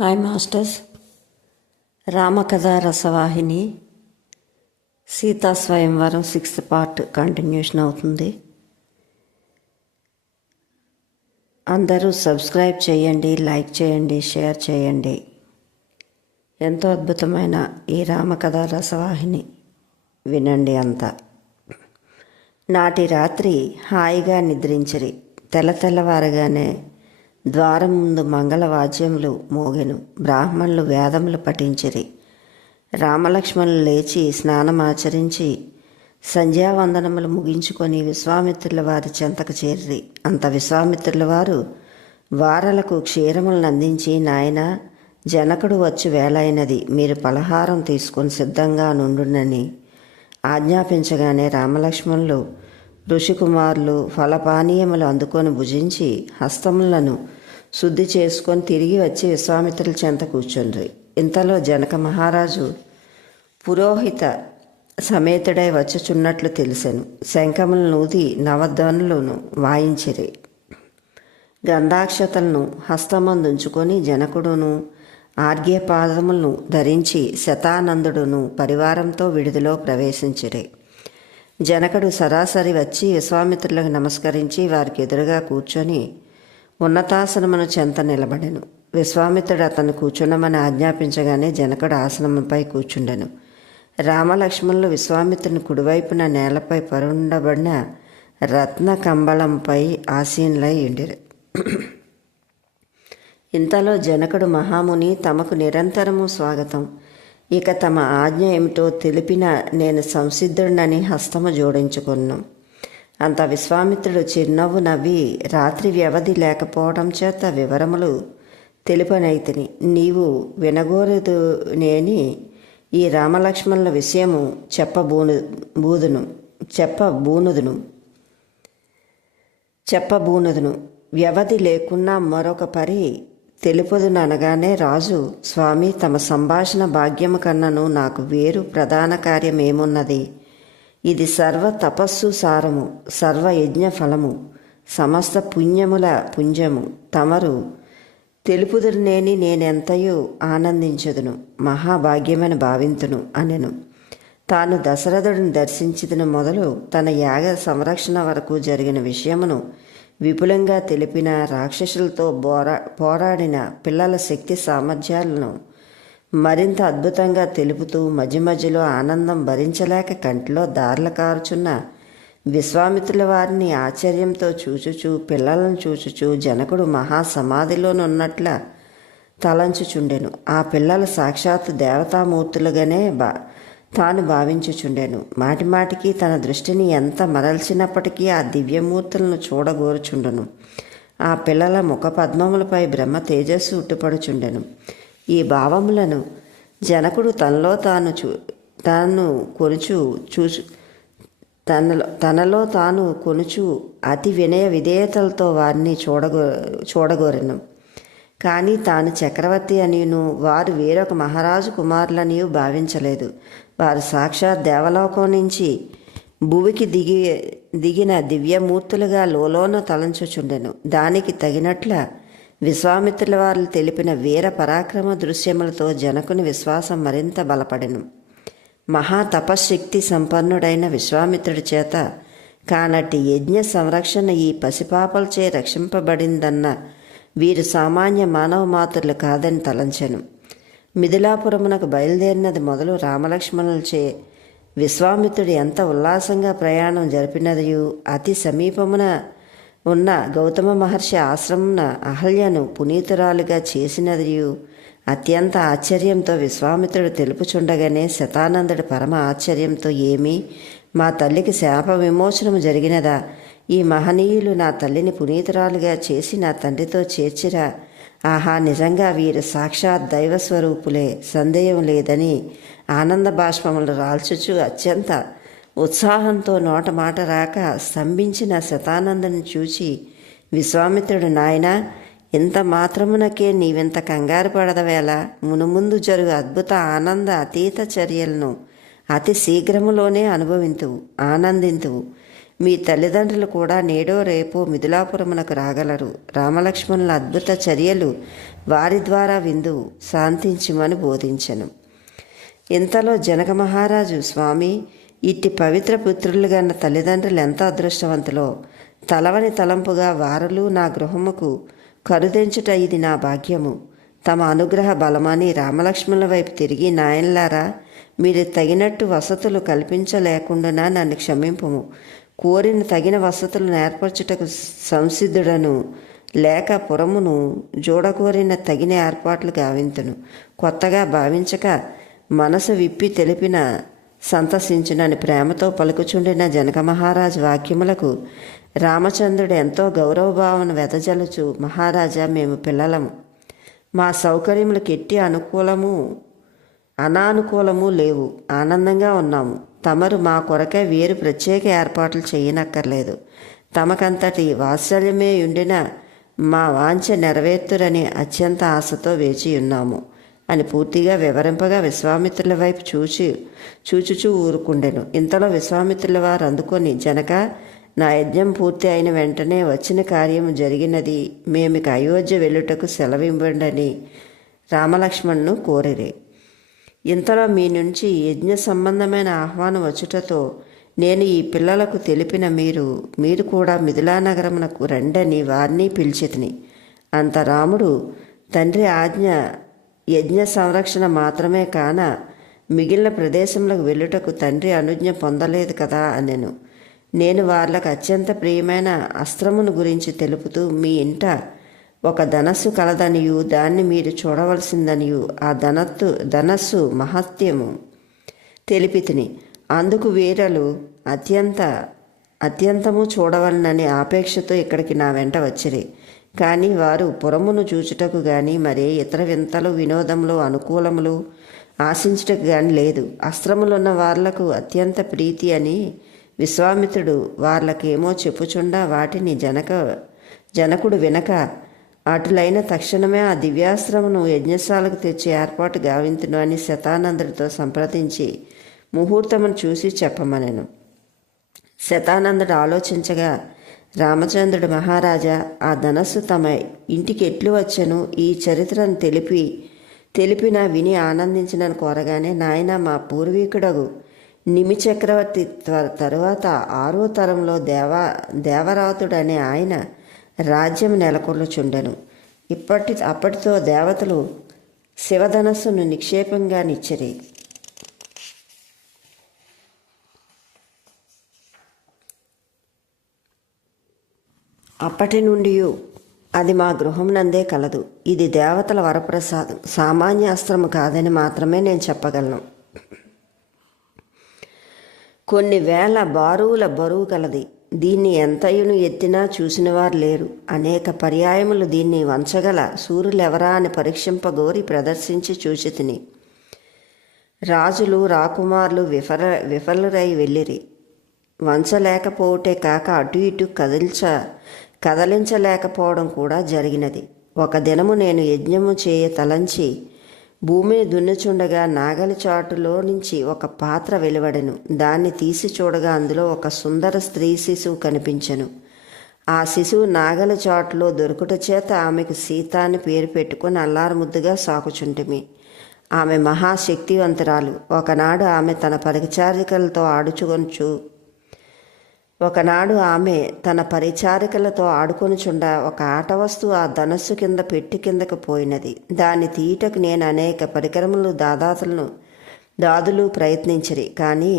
Hi masters. రామకథ రసవాహిని సీతా స్వయంవరం sixth part continuation అవుతుంది. అందరూ సబ్స్క్రైబ్ చేయండి లైక్ చేయండి షేర్ చేయండి. ఎంతో అద్భుతమైన ఈ రామకథ రసవాహిని వినండి అంతా. నాటి రాత్రి హాయిగా నిద్రించిరి. తెల్ల తెల్లవారగానే ద్వారం ముందు మంగళవాద్యములు మోగెను. బ్రాహ్మణులు వేదములు పఠించిరి. రామలక్ష్మణులు లేచి స్నానమాచరించి సంధ్యావందనములు ముగించుకొని విశ్వామిత్రుల వారి చెంతకు చేరి అంత విశ్వామిత్రుల వారు వారలకు క్షీరములను అందించి నాయన జనకుడు వచ్చి వేలైనది మీరు పలహారం తీసుకొని సిద్ధంగా నుండునని ఆజ్ఞాపించగానే రామలక్ష్మణులు ఋషికుమారులు ఫలపానీయములు అందుకొని భుజించి హస్తములను శుద్ధి చేసుకొని తిరిగి వచ్చి విశ్వామిత్రుల చెంత కూర్చుండ్రి. ఇంతలో జనక మహారాజు పురోహిత సమేతుడై వచ్చుచున్నట్లు తెలిసెను. శంఖములను నూది నవధ్వనులను వాయించిరి. గంధాక్షతలను హస్తమందుంచుకొని జనకుడును ఆర్ఘ్యపాదములను ధరించి శతానందుడును పరివారంతో విడుదలో ప్రవేశించిరి. జనకుడు సరాసరి వచ్చి విశ్వామిత్రులకు నమస్కరించి వారికి ఎదురుగా కూర్చొని ఉన్నతాసనమును చెంత నిలబడెను. విశ్వామిత్రుడు అతను కూర్చుండమని ఆజ్ఞాపించగానే జనకుడు ఆసనముపై కూర్చుండెను. రామలక్ష్మణులు విశ్వామిత్రుని కుడివైపున నేలపై పరుండబడిన రత్న కంబళంపై ఆసీనులై ఉండిరు ఇంతలో జనకుడు మహాముని తమకు నిరంతరము స్వాగతం. ఇక తమ ఆజ్ఞ ఏమిటో తెలిపిన నేను సంసిద్ధుడినని హస్తము జోడించుకున్నాను. అంత విశ్వామిత్రుడు చిరునవ్వు నవ్వి రాత్రి వ్యవధి లేకపోవడం చేత వివరములు తెలుపనైతిని. నీవు వినగోరదు నేని ఈ రామలక్ష్మణుల విషయము చెప్పబూను బూదును చెప్పబూనుదును. చెప్పబూనుదును. వ్యవధి లేకున్నా మరొక పరి తెలుపుదుననగానే రాజు స్వామి తమ సంభాషణ భాగ్యము కన్నను నాకు వేరు ప్రధాన కార్యమేమున్నది? ఇది సర్వ తపస్సు సారము సర్వ యజ్ఞ ఫలము సమస్త పుణ్యముల పుంజము తమరు తెలుపుదురునేని నేనెంతయో ఆనందించదును మహాభాగ్యమని భావింతును అనెను. తాను దశరథుడిని దర్శించదును మొదలు తన యాగ సంరక్షణ వరకు జరిగిన విషయమును విపులంగా తెలిపిన రాక్షసులతో బోరా పోరాడిన పిల్లల శక్తి సామర్థ్యాలను మరింత అద్భుతంగా తెలుపుతూ మధ్య మధ్యలో ఆనందం భరించలేక కంటిలో దారుల కారుచున్న విశ్వామిత్రుల వారిని ఆశ్చర్యంతో చూచుచూ పిల్లలను చూచుచూ జనకుడు మహాసమాధిలోనున్నట్ల తలంచుచుండెను. ఆ పిల్లలు సాక్షాత్ దేవతామూర్తులుగానే బా తాను భావించుచుండెను. మాటిమాటికి తన దృష్టిని ఎంత మరల్చినప్పటికీ ఆ దివ్యమూర్తులను చూడగోరుచుండెను. ఆ పిల్లల ముఖ పద్మములపై బ్రహ్మ తేజస్సు ఉట్టుపడుచుండెను. ఈ భావములను జనకుడు తనలో తాను చూ తాను కొనుచు చూచు తనలో తనలో తాను కొనుచు అతి వినయ విధేయతలతో వారిని చూడగో చూడగోరెను. కానీ తాను చక్రవర్తి అనియును వారు వేరొక మహారాజు కుమారులనియు భావించలేదు. వారు సాక్షాత్ దేవలోకం నుంచి భూమికి దిగి దిగిన దివ్యమూర్తులుగా లోలోన తలంచుచుండెను. దానికి తగినట్ల విశ్వామిత్రుల వారు తెలిపిన వీర పరాక్రమ దృశ్యములతో జనకుని విశ్వాసం మరింత బలపడెను. మహా తపశ్శక్తి సంపన్నుడైన విశ్వామిత్రుడి చేత కానటి యజ్ఞ సంరక్షణ ఈ పసిపాపలచే రక్షింపబడిందన్న వీరు సామాన్య మానవ మాతృలు కాదని తలంచెను. మిథిలాపురమునకు బయలుదేరినది మొదలు రామలక్ష్మణులచే. విశ్వామిత్రుడు ఎంత ఉల్లాసంగా ప్రయాణం జరిపినదియు అతి సమీపమున ఉన్న గౌతమ మహర్షి ఆశ్రమమున అహల్యను పునీతురాలుగా చేసినదియు అత్యంత ఆశ్చర్యంతో విశ్వామిత్రుడు తెలుపుచుండగానే శతానందుడు పరమ ఆశ్చర్యంతో ఏమి మా తల్లికి శాప విమోచనము జరిగినదా? ఈ మహనీయులు నా తల్లిని పునీతురాలుగా చేసి నా తండ్రితో చేర్చిరా. ఆహా నిజంగా వీరు సాక్షాత్ దైవస్వరూపులే సందేహం లేదని ఆనంద బాష్పములు రాల్చుచు అత్యంత ఉత్సాహంతో నోట మాట రాక స్తంభించిన శతానందని చూచి విశ్వామిత్రుడు నాయన ఇంత మాత్రమునకే నీవింత కంగారు పడదవేళ మునుముందు జరుగు అద్భుత ఆనంద అతీత చర్యలను అతి శీఘ్రములోనే అనుభవింతువు ఆనందింతువు. మీ తల్లిదండ్రులు కూడా నేడో రేపో మిథులాపురమునకు రాగలరు. రామలక్ష్మణుల అద్భుత చర్యలు వారి ద్వారా విందు శాంతించుమని బోధించను. ఇంతలో జనక మహారాజు స్వామి ఇట్టి పవిత్ర పుత్రులు గన్న తల్లిదండ్రులు ఎంత అదృష్టవంతులో. తలవని తలంపుగా వారలు నా గృహముకు కరుదెంచుట ఇది నా భాగ్యము. తమ అనుగ్రహ బలమాని రామలక్ష్మణుల వైపు తిరిగి నాయనలారా మీరు తగినట్టు వసతులు కల్పించలేకుండా నన్ను క్షమింపము. కోరిన తగిన వసతులను ఏర్పరచుటకు సంసిద్ధుడను లేక పురమును జోడకోరిన తగిన ఏర్పాట్లు గావింతును. కొత్తగా భావించక మనసు విప్పి తెలిపిన సంతసించునని ప్రేమతో పలుకుచుండిన జనక మహారాజు వాక్యములకు రామచంద్రుడు ఎంతో గౌరవభావన వెదజలుచు మహారాజా మేము పిల్లలము. మా సౌకర్యములకు ఎట్టి అనుకూలము అనానుకూలము లేవు. ఆనందంగా ఉన్నాము. తమరు మా కొరకే వేరు ప్రత్యేక ఏర్పాట్లు చేయనక్కర్లేదు. తమకంతటి వాత్సల్యమే ఉండిన మా వాంఛ నెరవేర్తురని అత్యంత ఆశతో వేచి ఉన్నాము. అని పూర్తిగా వివరింపగా విశ్వామిత్రుల వైపు చూచి చూచుచూ ఊరుకుండెను. ఇంతలో విశ్వామిత్రుల వారు అందుకొని జనక నా యజ్ఞం పూర్తి అయిన వెంటనే వచ్చిన కార్యము జరిగినది. మేమిక అయోధ్య వెళ్ళుటకు సెలవివ్వండని రామలక్ష్మణ్ను కోరిరి. ఇంతలో మీ నుంచి యజ్ఞ సంబంధమైన ఆహ్వానం వచ్చుటతో నేను ఈ పిల్లలకు తెలిపిన మీరు మీరు కూడా మిథిలా నగరమునకు రండని వారిని పిలిచితిని అంత రాముడు తండ్రి ఆజ్ఞ యజ్ఞ సంరక్షణ మాత్రమే కాన మిగిలిన ప్రదేశంలోకి వెళ్ళుటకు తండ్రి అనుజ్ఞ పొందలేదు కదా అనెను. నేను వాళ్ళకు అత్యంత ప్రియమైన అస్త్రమును గురించి తెలుపుతూ మీ ఇంట ఒక ధనస్సు కలదనియు దాన్ని మీరు చూడవలసిందనియు ఆ ధనత్తు ధనస్సు మహత్యము. తెలిపితిని. అందుకు వీరలు అత్యంత అత్యంతము చూడవలనని ఆపేక్షతో ఇక్కడికి నా వెంట వచ్చిరి. కానీ వారు పురమును చూచుటకు గాని మరే ఇతర వింతలు వినోదములు అనుకూలములు ఆశించుటకు గాని లేదు. అస్త్రములున్న వార్లకు అత్యంత ప్రీతి అని విశ్వామిత్రుడు వాళ్ళకేమో చెప్పుచుండా వాటిని జనక జనకుడు వినక. అటులైన తక్షణమే ఆ దివ్యాస్త్రమును యజ్ఞశాలకు తెచ్చి ఏర్పాటు గావింతును అని శతానందుడితో సంప్రదించి ముహూర్తమును చూసి చెప్పమనెను. శతానందుడు ఆలోచించగా రామచంద్రుడు మహారాజా ఆ ధనస్సు తమ ఇంటికి ఎట్లు వచ్చను? ఈ చరిత్రను తెలిపి తెలిపిన విని ఆనందించినని కోరగానే నాయన మా పూర్వీకుడగు నిమి చక్రవర్తి తరువాత ఆరో తరంలో దేవా దేవరాతుడు అనే ఆయన రాజ్యం నెలకొల్లుచుండెను ఇప్పటి అప్పటితో దేవతలు శివధనస్సును నిక్షేపంగా నిచ్చిరి. అప్పటి నుండి అది మా గృహం నందే కలదు. ఇది దేవతల వరప్రసాదం. సామాన్య అస్త్రము కాదని మాత్రమే నేను చెప్పగలను. కొన్ని వేల బారువుల బరువు కలది. దీన్ని ఎంతయును ఎత్తినా చూసినవారు లేరు. అనేక పర్యాయములు దీన్ని వంచగల సూర్యులెవరా అని పరీక్షింపగోరి ప్రదర్శించి చూచి తిని రాజులు రాకుమారులు విఫల విఫలురై వెళ్ళిరి. వంచలేకపోవటే కాక అటు ఇటు కదిల్చ కదలించలేకపోవడం కూడా జరిగినది. ఒక దినము నేను యజ్ఞము చేయ తలంచి భూమిని దున్నుచుండగా నాగలి చాటులో నుంచి ఒక పాత్ర వెలువడెను. దాన్ని తీసి చూడగా అందులో ఒక సుందర స్త్రీ శిశువు కనిపించెను. ఆ శిశువు నాగలి చాటులో దొరుకుట చేత ఆమెకు సీత అని పేరు పెట్టుకుని అల్లారముద్దుగా సాకుచుంటిమి. ఆమె మహాశక్తివంతురాలు. ఒకనాడు ఆమె తన పరిచారికలతో ఆడుచుకొనుచు ఒకనాడు ఆమె తన పరిచారికలతో ఆడుకొనుచుండ ఒక ఆట వస్తువు ఆ ధనస్సు కింద పెట్టి కిందకు పోయినది. దాన్ని తీయటకు నేను అనేక పరికరములు దాదాతులను దాదులు ప్రయత్నించిరి కానీ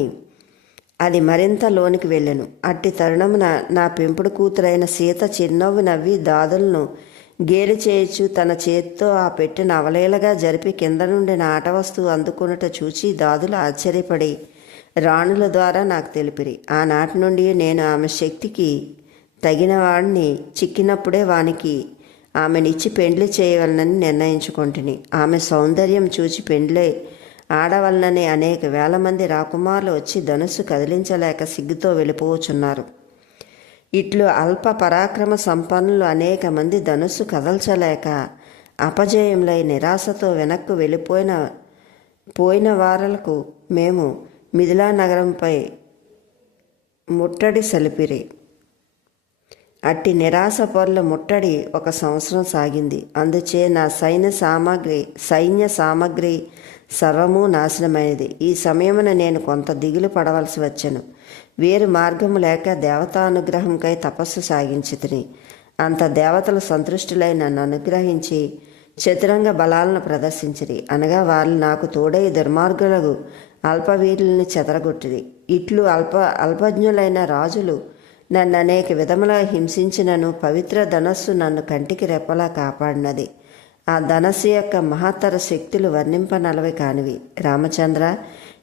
అది మరింత లోనికి వెళ్ళెను. అట్టి తరుణమున నా పెంపుడు కూతురైన సీత చిరునవ్వు నవ్వి దాదులను గేలి చేయొచ్చు తన చేత్తో ఆ పెట్టిన అవలేలగా జరిపి కింద నుండి నా ఆట వస్తువు అందుకునుట చూచి దాదులు ఆశ్చర్యపడి రాణుల ద్వారా నాకు తెలిపిరి. ఆనాటి నుండి నేను ఆమె శక్తికి తగిన వాడిని చిక్కినప్పుడే వానికి ఆమెనిచ్చి పెండ్లి చేయవలనని నిర్ణయించుకుంటుని. ఆమె సౌందర్యం చూచి పెండ్లే ఆడవలనని అనేక వేల మంది రాకుమారులు వచ్చి ధనుస్సు కదిలించలేక సిగ్గుతో వెళ్ళిపోవచ్చున్నారు ఇట్లు అల్ప పరాక్రమ సంపన్నులు అనేక మంది ధనుస్సు కదల్చలేక అపజయంలై నిరాశతో వెనక్కు వెళ్ళిపోయిన పోయిన వారలకు మేము మిథిలా నగరంపై ముట్టడి సలిపిరి. అట్టి నిరాశ పొరల ముట్టడి ఒక సంవత్సరం సాగింది. అందుచే నా సైన్య సామాగ్రి సైన్య సామాగ్రి సర్వము నాశనమైనది. ఈ సమయమున నేను కొంత దిగులు పడవలసి వచ్చాను. వేరు మార్గము లేక దేవతానుగ్రహంకై తపస్సు సాగించితిని అంత దేవతలు సంతృష్టులై నన్ను అనుగ్రహించి చతురంగ బలాలను ప్రదర్శించిరి. అనగా వాళ్ళు నాకు తోడై దుర్మార్గులకు అల్పవీరుల్ని చెదరగొట్టిరి ఇట్లు అల్ప అల్పజ్ఞులైన రాజులు నన్ను అనేక విధములా హింసించినను పవిత్ర ధనస్సు నన్ను కంటికి రెప్పలా కాపాడినది. ఆ ధనస్సు యొక్క మహత్తర శక్తులు వర్ణింపనలవి కానివి. రామచంద్ర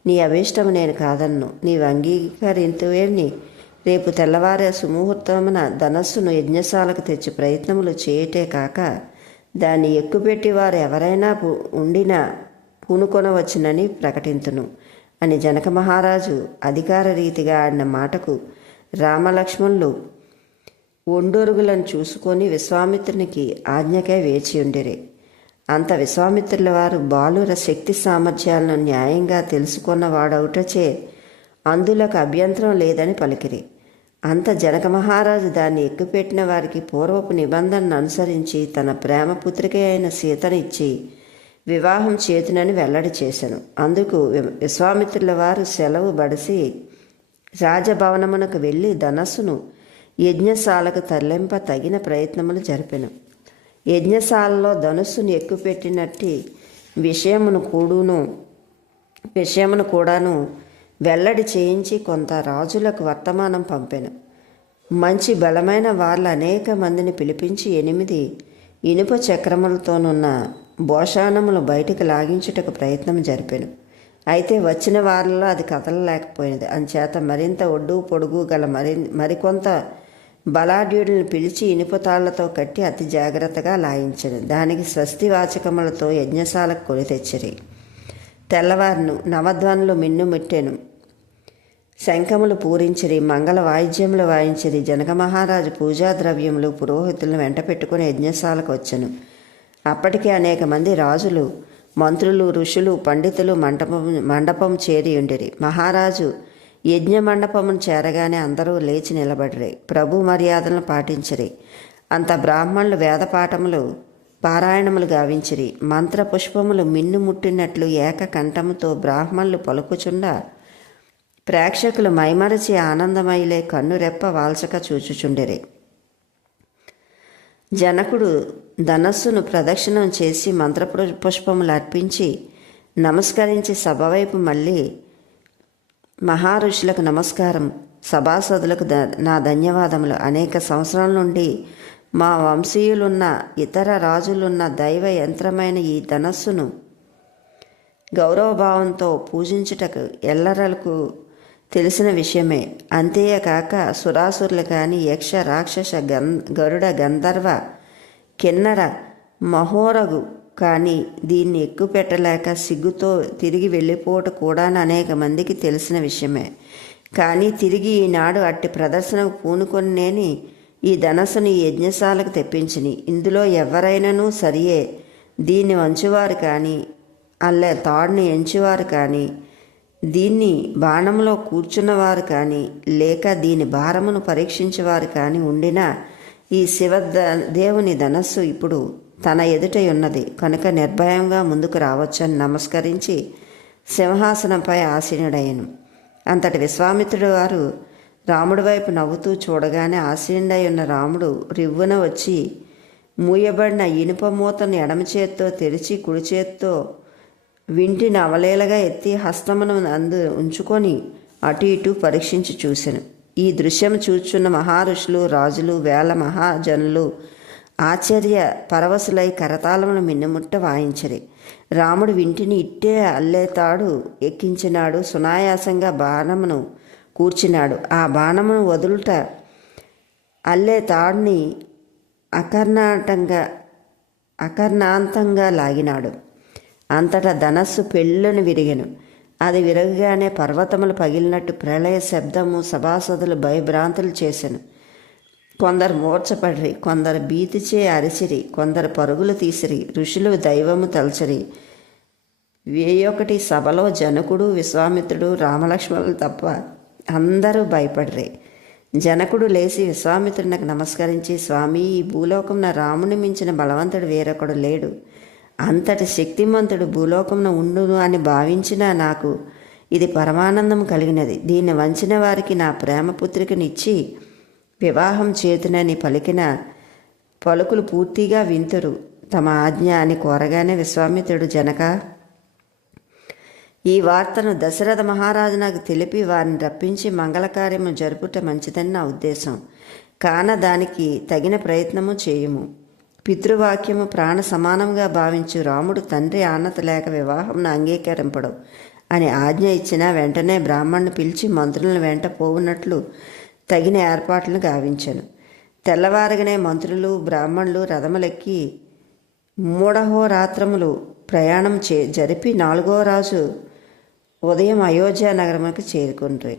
నీ అభీష్టము నేను కాదన్ను. నీవు అంగీకరింతువేమి రేపు తెల్లవారే సుముహూర్తమున ధనస్సును యజ్ఞశాలకు తెచ్చి ప్రయత్నములు చేయటే కాక దాన్ని ఎక్కుపెట్టి వారు ఎవరైనా పు- ఉండినా పూనుకొనవచ్చునని ప్రకటింతును. అని జనక మహారాజు అధికార రీతిగా ఆడిన మాటకు రామలక్ష్మణులు ఒండొరుగులను చూసుకొని విశ్వామిత్రునికి ఆజ్ఞకై వేచి ఉండిరే. అంత విశ్వామిత్రుల వారు బాలుర శక్తి సామర్థ్యాలను న్యాయంగా తెలుసుకున్న వాడవుటచే అందులకు అభ్యంతరం లేదని పలికిరి. అంత జనక మహారాజు దాన్ని ఎక్కుపెట్టిన వారికి పూర్వపు నిబంధనను అనుసరించి తన ప్రేమ పుత్రిక అయిన సీతనిచ్చి వివాహం చేతునని వెల్లడి చేశాను. అందుకు వి- విశ్వామిత్రుల వారు సెలవు బడిసి రాజభవనమునకు వెళ్ళి ధనస్సును యజ్ఞశాలకు తరలింప తగిన ప్రయత్నములు జరిపెను. యజ్ఞశాలలో ధనుస్సును ఎక్కుపెట్టినట్టి విషయమును కూడును విషయమును కూడాను వెల్లడి చేయించి కొంత రాజులకు వర్తమానం పంపెను. మంచి బలమైన వాళ్ళ అనేక మందిని పిలిపించి ఎనిమిది ఇనుప చక్రములతోనున్న భోషాణములు బయటికి లాగించుటకు ప్రయత్నం జరిపాను. అయితే వచ్చిన వారిలో అది కదలలేకపోయినది. అంచేత మరింత ఒడ్డు పొడుగు గల మరి మరికొంత బలాఢ్యుడిని పిలిచి ఇనుపతాళ్ళతో కట్టి అతి జాగ్రత్తగా లాయించను. దానికి స్వస్తివాచకములతో యజ్ఞశాలకు కొని తెచ్చిరి. తెల్లవారును నవధ్వనులు మిన్నుమిట్టెను శంఖములు పూరించిరి మంగళ వాయిద్యములు వాయించిరి. జనక మహారాజు పూజా ద్రవ్యములు పురోహితులను వెంట పెట్టుకుని యజ్ఞశాలకు వచ్చెను. అప్పటికే అనేక మంది రాజులు మంత్రులు ఋషులు పండితులు మండపం మండపం చేరి ఉండిరి. మహారాజు యజ్ఞ మండపమును చేరగానే అందరూ లేచి నిలబడిరి. ప్రభు మర్యాదలను పాటించిరి. అంత బ్రాహ్మణులు వేదపాఠములు పారాయణములు గావించిరి. మంత్ర పుష్పములు మిన్నుముట్టినట్లు ఏకకంఠముతో బ్రాహ్మణులు పలుకుచుండా ప్రేక్షకులు మైమరచి ఆనందమయ్యలే కన్నురెప్ప వాల్చక చూచుచుండిరి. జనకుడు ధనస్సును ప్రదక్షిణం చేసి మంత్ర పుష్పములు అర్పించి నమస్కరించి సభవైపు మళ్ళీ మహారుషులకు నమస్కారం. సభాసదులకు ద నా ధన్యవాదములు. అనేక సంవత్సరాల నుండి మా వంశీయులున్న ఇతర రాజులున్న దైవ యంత్రమైన ఈ ధనస్సును గౌరవభావంతో పూజించుటకు ఎల్లరలకు తెలిసిన విషయమే. అంతేకాక సురాసురులు కానీ యక్ష రాక్షస గం గరుడ గంధర్వ కిన్నర మహోరగు కానీ దీన్ని ఎక్కుపెట్టలేక సిగ్గుతో తిరిగి వెళ్ళిపోవట కూడా అనేక మందికి తెలిసిన విషయమే. కానీ తిరిగి ఈనాడు అట్టి ప్రదర్శనకు పూనుకొని నేని ఈ ధనస్సుని ఈ యజ్ఞశాలకు తెప్పించిని. ఇందులో ఎవరైనానూ సరియే. దీన్ని వంచువారు కానీ అల్లె తాడుని ఎంచువారు కానీ దీన్ని బాణంలో కూర్చున్నవారు కానీ లేక దీని భారమును పరీక్షించేవారు కానీ ఉండినా ఈ శివ దేవుని ధనస్సు ఇప్పుడు తన ఎదుట ఉన్నది. కనుక నిర్భయంగా ముందుకు రావచ్చని నమస్కరించి సింహాసనంపై ఆసీనుడయ్యను. అంతటి విశ్వామిత్రుడు వారు రాముడి వైపు నవ్వుతూ చూడగానే ఆసీనుడై ఉన్న రాముడు రివ్వున వచ్చి మూయబడిన ఇనుప మూతను ఎడమ చేత్తో తెరిచి కుడి చేత్తో వింటిని అవలేలగా ఎత్తి హస్తమును అందు ఉంచుకొని అటు ఇటు పరీక్షించి చూసెను. ఈ దృశ్యం చూచున్న మహారుషులు రాజులు వేల మహాజనులు ఆశ్చర్య పరవశులై కరతాళమును మిన్నుముట్ట వాయించిరి. రాముడు వింటిని ఇట్టే అల్లేతాడు ఎక్కించినాడు సునాయాసంగా బాణమును కూర్చున్నాడు ఆ బాణమును వదులుట అల్లే తాడుని అకర్ణాటంగా అకర్ణాంతంగా లాగినాడు. అంతటా ధనస్సు పెళ్ళను విరిగెను. అది విరగగానే పర్వతములు పగిలినట్టు ప్రళయ శబ్దము సభాసదులు భయభ్రాంతులు చేశాను కొందరు మూర్చపడిరి కొందరు భీతిచే అరిసిరి కొందరు పరుగులు తీసిరి ఋషులు దైవము తలచరి. వేయొకటి సభలో జనకుడు విశ్వామిత్రుడు రామలక్ష్మణులు తప్ప అందరూ భయపడరే. జనకుడు లేచి విశ్వామిత్రునికి నమస్కరించి స్వామి ఈ భూలోకంన రాముని మించిన బలవంతుడు వేరొకడు లేడు. అంతటి శక్తిమంతుడు భూలోకంలో ఉండును అని భావించిన నాకు ఇది పరమానందం కలిగినది. దీన్ని వంచిన వారికి నా ప్రేమపుత్రికనిచ్చి వివాహం చేతునని పలికిన పలుకులు పూర్తిగా వింతురు. తమ ఆజ్ఞ అని కోరగానే విశ్వామిత్రుడు జనక ఈ వార్తను దశరథ మహారాజు నాకు తెలిపి వారిని రప్పించి మంగళకార్యము జరుపుట మంచిదని నా ఉద్దేశం. కాన దానికి తగిన ప్రయత్నము చేయుము. పితృవాక్యము ప్రాణ సమానంగా భావించు రాముడు తండ్రి ఆనత లేక వివాహంను అంగీకరింపడం. అని ఆజ్ఞ ఇచ్చిన వెంటనే బ్రాహ్మణ్ణి పిలిచి మంత్రులను వెంట పోవునట్లు తగిన ఏర్పాట్లను గావించాను. తెల్లవారగానే మంత్రులు బ్రాహ్మణులు రథములెక్కి మూడహోరాత్రములు ప్రయాణం చే జరిపి నాలుగో రాజు ఉదయం అయోధ్య నగరముకు చేరుకుండ్రి.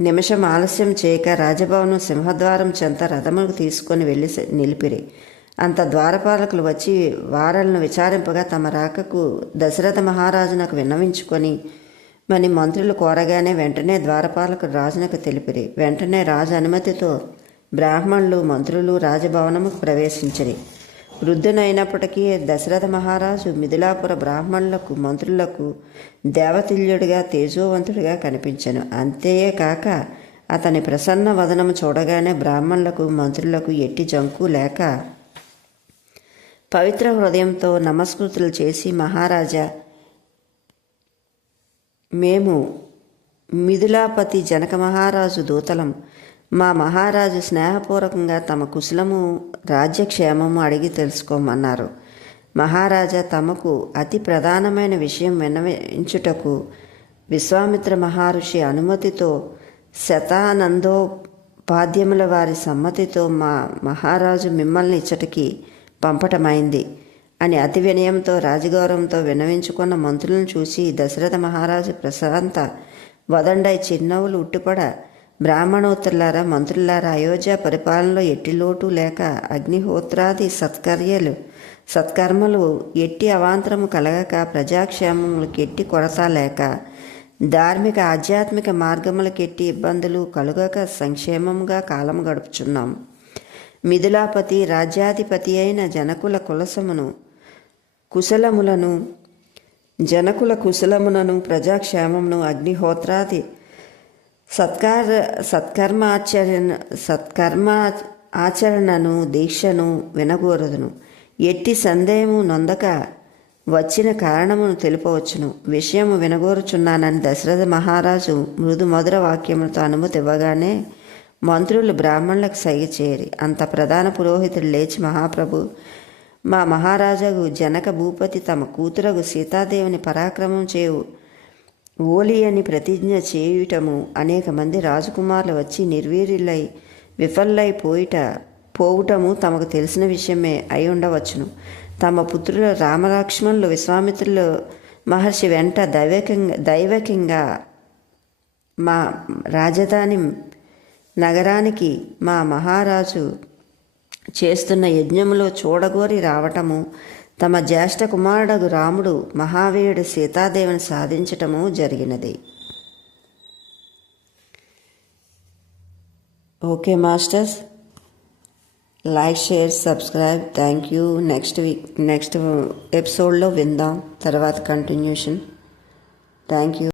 నిమిషం ఆలస్యం చేయక రాజభవనం సింహద్వారం చెంత రథములకు తీసుకొని వెళ్ళి నిలిపిరి. అంత ద్వారపాలకులు వచ్చి వారలను విచారింపగా తమ రాకకు దశరథ మహారాజునకు విన్నవించుకొని మరి మంత్రులు కోరగానే వెంటనే ద్వారపాలకులు రాజునకు తెలిపిరి. వెంటనే రాజు అనుమతితో బ్రాహ్మణులు మంత్రులు రాజభవనముకు ప్రవేశించిరి. వృద్ధునైనప్పటికీ దశరథ మహారాజు మిథిలాపుర బ్రాహ్మణులకు మంత్రులకు దేవతుల్యుడిగా తేజోవంతుడిగా కనిపించెను. అంతేకాక అతని ప్రసన్న వదనము చూడగానే బ్రాహ్మణులకు మంత్రులకు ఎట్టి జంకు లేక పవిత్ర హృదయంతో నమస్కృతులు చేసి మహారాజా మేము మిథులాపతి జనక మహారాజు దూతలం. మా మహారాజు స్నేహపూర్వకంగా తమ కుశలము రాజ్యక్షేమము అడిగి తెలుసుకోమన్నారు. మహారాజా తమకు అతి ప్రధానమైన విషయం విన్నవించుటకు విశ్వామిత్ర మహర్షి అనుమతితో శతానందోపాద్యముల వారి సమ్మతితో మా మహారాజు మిమ్మల్ని ఇచ్చటికి పంపటమైంది అని అతి వినయంతో రాజగౌరవంతో విన్నవించుకున్న మంత్రులను చూసి దశరథ మహారాజు ప్రశాంత వదండై చిన్నవులు ఉట్టిపడ బ్రాహ్మణోత్తరులారా మంత్రులారా అయోధ్య పరిపాలనలో ఎట్టి లోటు లేక అగ్నిహోత్రాది సత్కర్యలు సత్కర్మలు ఎట్టి అవాంతరము కలగక ప్రజాక్షేమములకు ఎట్టి కొరత లేక ధార్మిక ఆధ్యాత్మిక మార్గములకు ఎట్టి ఇబ్బందులు కలుగక సంక్షేమంగా కాలం గడుపుచున్నాం. మిథులాపతి రాజ్యాధిపతి అయిన జనకుల కులసమును కుశలములను జనకుల కుశలమునను ప్రజాక్షేమమును అగ్నిహోత్రాది సత్కార సత్కర్మ ఆచరణ సత్కర్మ ఆచరణను దీక్షను వినకూడదును ఎట్టి సందేహము నొందక వచ్చిన కారణమును తెలుపవచ్చును. విషయము వినగోరుచున్నానని దశరథ మహారాజు మృదు మధుర వాక్యములతో అనుమతి ఇవ్వగానే మంత్రులు బ్రాహ్మణులకు సైగ చేరి అంత ప్రధాన పురోహితుడు లేచి మహాప్రభు మా మహారాజాకు జనక భూపతి తమ కూతురగు సీతాదేవిని పరాక్రమం చేయు ఓలి అని ప్రతిజ్ఞ చేయుటము. అనేక మంది రాజకుమారులు వచ్చి నిర్వీర్యులై విఫల్లై పోయిట పోవుటము తమకు తెలిసిన విషయమే అయి ఉండవచ్చును. తమ పుత్రుల రామలక్ష్మణులు విశ్వామిత్రులు మహర్షి వెంట దైవకంగా దైవకంగా మా రాజధాని నగరానికి మా మహారాజు చేస్తున్న యజ్ఞములో చూడగోరి రావటము తమ జ్యేష్ఠ కుమారుడగు రాముడు మహావీరుడు సీతాదేవిని సాధించటము జరిగినది. Okay masters like share subscribe. Thank you. Next week next ఎపిసోడ్లో విందాం. తర్వాత కంటిన్యూషన్. Thank you.